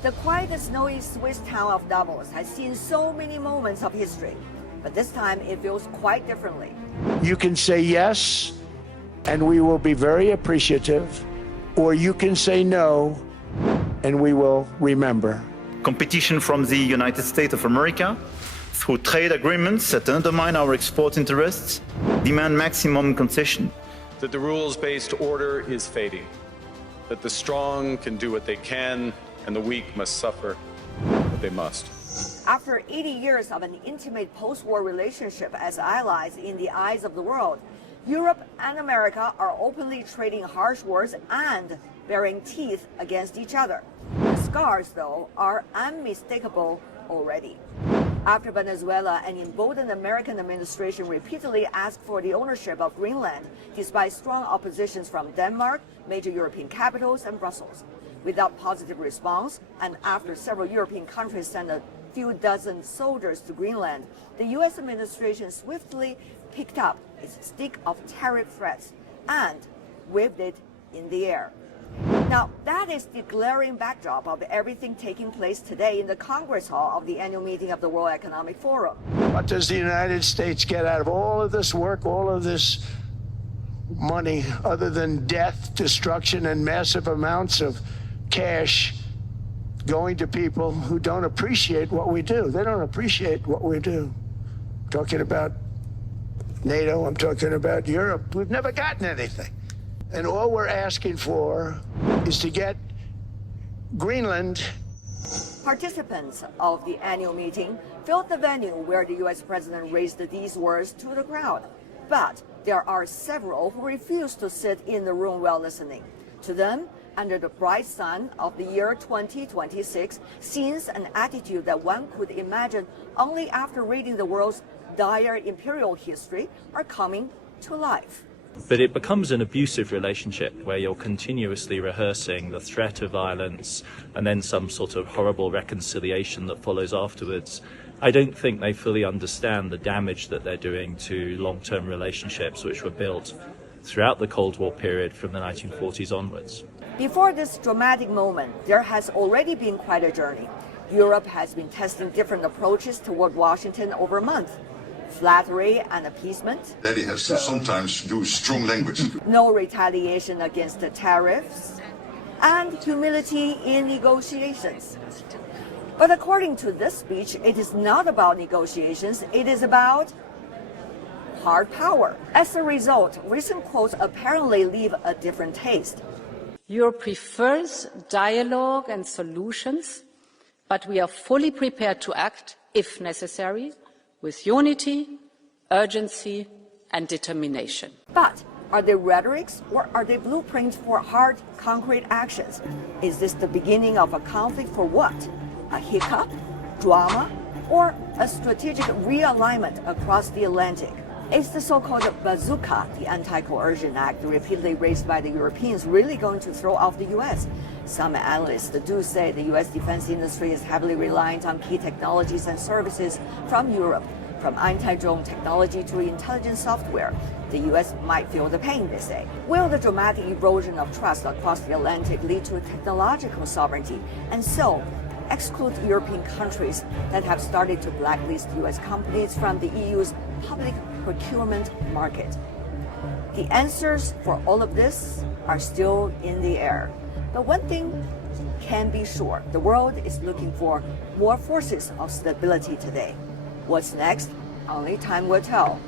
The quiet, snowy Swiss town of Davos has seen so many moments of history, but this time it feels quite differently. You can say yes, and we will be very appreciative, or you can say no, and we will remember. Competition from the United States of America through trade agreements that undermine our export interests, demand maximum concession. That the rules-based order is fading, that the strong can do what they can, and the weak must suffer what they must. After 80 years of an intimate post-war relationship as allies in the eyes of the world, Europe and America are openly trading harsh words and baring teeth against each other. The scars, though, are unmistakable already. After Venezuela, an emboldened American administration repeatedly asked for the ownership of Greenland, despite strong oppositions from Denmark, major European capitals, and Brussels. Without positive response, and after several European countries sent a few dozen soldiers to Greenland, the U.S. administration swiftly picked up its stick of tariff threats and waved it in the air. Now, that is the glaring backdrop of everything taking place today in the Congress Hall of the annual meeting of the World Economic Forum. What does the United States get out of all of this work, all of this money, other than death, destruction, and massive amounts of cash going to people who don't appreciate what we do? They don't appreciate what we do. I'm talking about NATO, I'm talking about Europe. We've never gotten anything. And all we're asking for is to get Greenland. Participants of the annual meeting filled the venue where the U.S. president raised these words to the crowd. But there are several who refuse to sit in the room while listening. To them, under the bright sun of the year 2026, scenes and attitude that one could imagine only after reading the world's dire imperial history are coming to life. But it becomes an abusive relationship where you're continuously rehearsing the threat of violence and then some sort of horrible reconciliation that follows afterwards. I don't think they fully understand the damage that they're doing to long-term relationships which were built throughout the Cold War period from the 1940s onwards. Before this dramatic moment, there has already been quite a journey. Europe has been testing different approaches toward Washington over a month. Flattery and appeasement. Daddy has to sometimes use strong language. No retaliation against the tariffs. And humility in negotiations. But according to this speech, it is not about negotiations, it is about hard power. As a result, recent quotes apparently leave a different taste. Europe prefers dialogue and solutions, but we are fully prepared to act, if necessary, with unity, urgency and determination. But are they rhetorics or are they blueprints for hard, concrete actions? Is this the beginning of a conflict for what? A hiccup, drama, or a strategic realignment across the Atlantic? Is the so-called bazooka, the Anti-Coercion Act repeatedly raised by the Europeans, really going to throw off the U.S.? Some analysts do say the U.S. defense industry is heavily reliant on key technologies and services from Europe, from anti-drone technology to intelligence software. The U.S. might feel the pain, they say. Will the dramatic erosion of trust across the Atlantic lead to technological sovereignty, and so exclude European countries that have started to blacklist U.S. companies from the EU's public procurement market? The answers for all of this are still in the air. But one thing can be sure, the world is looking for more forces of stability today. What's next? Only time will tell.